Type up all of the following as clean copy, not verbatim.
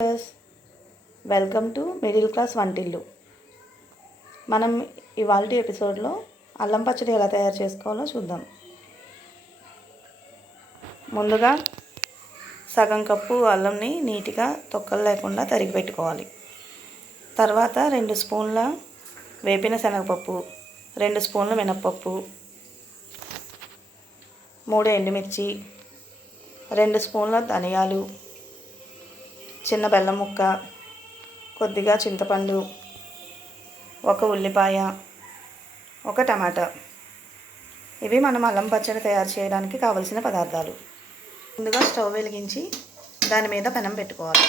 Welcome to middle class వంటిల్లు. మనం ఇవాల్టి ఎపిసోడ్లో అల్లం పచ్చడి ఎలా తయారు చేసుకోవాలో చూద్దాం. ముందుగా సగం కప్పు అల్లంని నీట్గా తొక్కలు లేకుండా తరిగి పెట్టుకోవాలి. తర్వాత 2 స్పూన్ల వేపిన శనగపప్పు, 2 స్పూన్ల మినప్పప్పు, 3 ఎండుమిర్చి, 2 స్పూన్ల ధనియాలు, చిన్న బెల్లం ముక్క, కొద్దిగా చింతపండు, 1 ఉల్లిపాయ, 1 టమాటా. ఇవి మనం అల్లం పచ్చడి తయారు చేయడానికి కావలసిన పదార్థాలు. ముందుగా స్టవ్ వెలిగించి దాని మీద పెనం పెట్టుకోవాలి.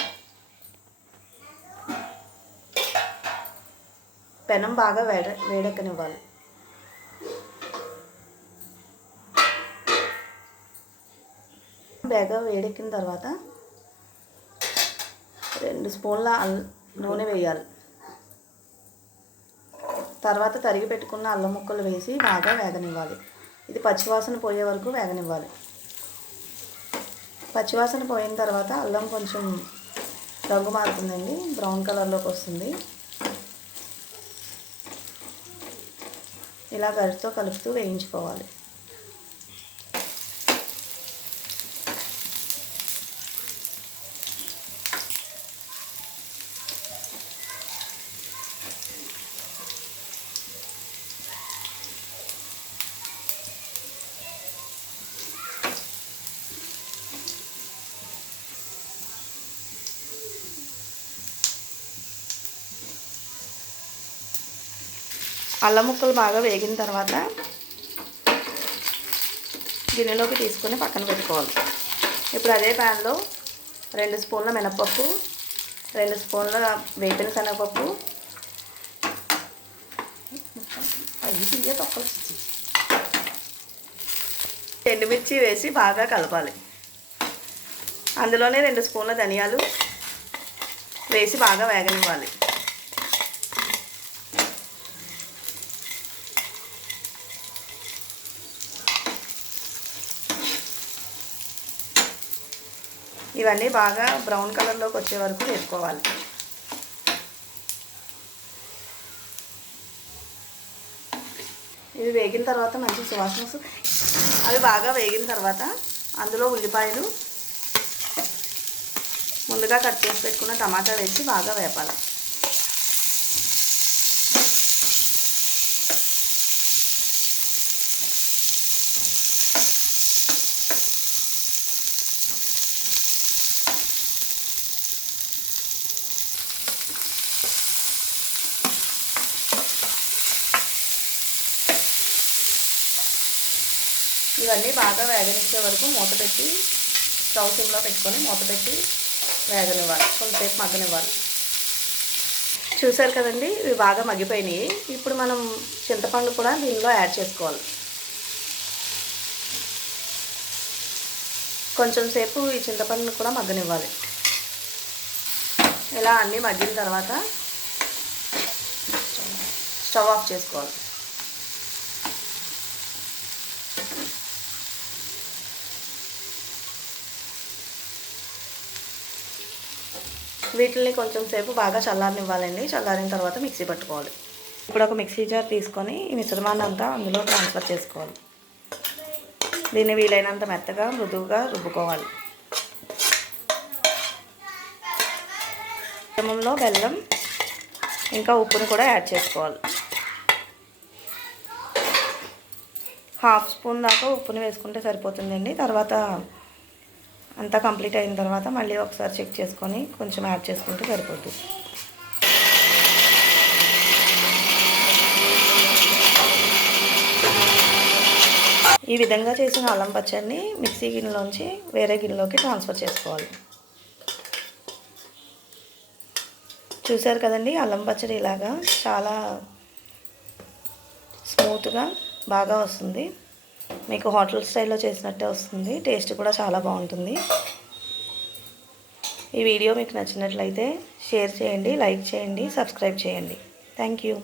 పెనం బాగా వేడెక్కనివ్వాలి. బాగా వేడెక్కిన తర్వాత 2 స్పూన్ల నూనె వేయాలి. తర్వాత తరిగి పెట్టుకున్న అల్లం ముక్కలు వేసి బాగా వేగనివ్వాలి. ఇది పచ్చివాసన పోయే వరకు వేగనివ్వాలి. పచ్చివాసన పోయిన తర్వాత అల్లం కొంచెం రంగు మారుతుందండి, బ్రౌన్ కలర్లోకి వస్తుంది. ఇలా గరిటెతో కలుపుతూ వేయించుకోవాలి. అల్లం ముక్కలు బాగా వేగిన తర్వాత గిన్నెలోకి తీసుకొని పక్కన పెట్టుకోవాలి. ఇప్పుడు అదే ప్యాన్లో 2 స్పూన్ల మినపప్పు, 2 స్పూన్ల వేపిన శనగపప్పు, ఎండుమిర్చి వేసి బాగా కలపాలి. అందులోనే 2 స్పూన్ల ధనియాలు వేసి బాగా వేగనివ్వాలి. ఇవన్నీ బాగా బ్రౌన్ కలర్లోకి వచ్చే వరకు వేసుకోవాలి. ఇవి వేగిన తర్వాత మంచి సువాసన వస్తుంది. అవి బాగా వేగిన తర్వాత అందులో ఉల్లిపాయలు, ముందుగా కట్ చేసి పెట్టుకున్న టమాటా వేసి బాగా వేపాలి. ఇవన్నీ బాగా వేగనిచ్చే వరకు మూత పెట్టి స్టవ్ సిమ్లో పెట్టుకొని మూత పెట్టి వేగనివ్వాలి. కొంతసేపు మగ్గనివ్వాలి. చూసారు కదండి, ఇవి బాగా మగ్గిపోయినాయి. ఇప్పుడు మనం చింతపండు కూడా దీనిలో యాడ్ చేసుకోవాలి. కొంచెం సేపు ఈ చింతపండుని కూడా మగ్గనివ్వాలి. ఇలా అన్నీ మగ్గిన తర్వాత స్టవ్ ఆఫ్ చేసుకోవాలి. వీటిని కొంచెం సేపు బాగా చల్లారనివ్వాలండి. చల్లారిన తర్వాత మిక్సీ పట్టుకోవాలి. ఇప్పుడు ఒక మిక్సీ జార్ తీసుకొని ఈ మిశ్రమాన్ని అంతా అందులో ట్రాన్స్ఫర్ చేసుకోవాలి. దీన్ని వీలైనంత మెత్తగా మృదువుగా రుబ్బుకోవాలి. క్రమంలో బెల్లం ఇంకా ఉప్పుని కూడా యాడ్ చేసుకోవాలి. 1/2 స్పూన్ దాకా ఉప్పుని వేసుకుంటే సరిపోతుందండి. తర్వాత అంతా కంప్లీట్ అయిన తర్వాత మళ్ళీ ఒకసారి చెక్ చేసుకొని కొంచెం యాడ్ చేసుకుంటే సరిపోతుంది. ఈ విధంగా చేసిన అల్లం పచ్చడిని మిక్సీ గిన్నెలోంచి వేరే గిన్నెలోకి ట్రాన్స్ఫర్ చేసుకోవాలి. చూసారు కదండి, అల్లం పచ్చడి ఇలాగా చాలా స్మూత్గా బాగా వస్తుంది. మీకు హోటల్ స్టైల్లో చేసినట్టే వస్తుంది. టేస్ట్ కూడా చాలా బాగుంటుంది. ఈ వీడియో మీకు నచ్చినట్లయితే షేర్ చేయండి, లైక్ చేయండి, సబ్స్క్రైబ్ చేయండి. Thank you.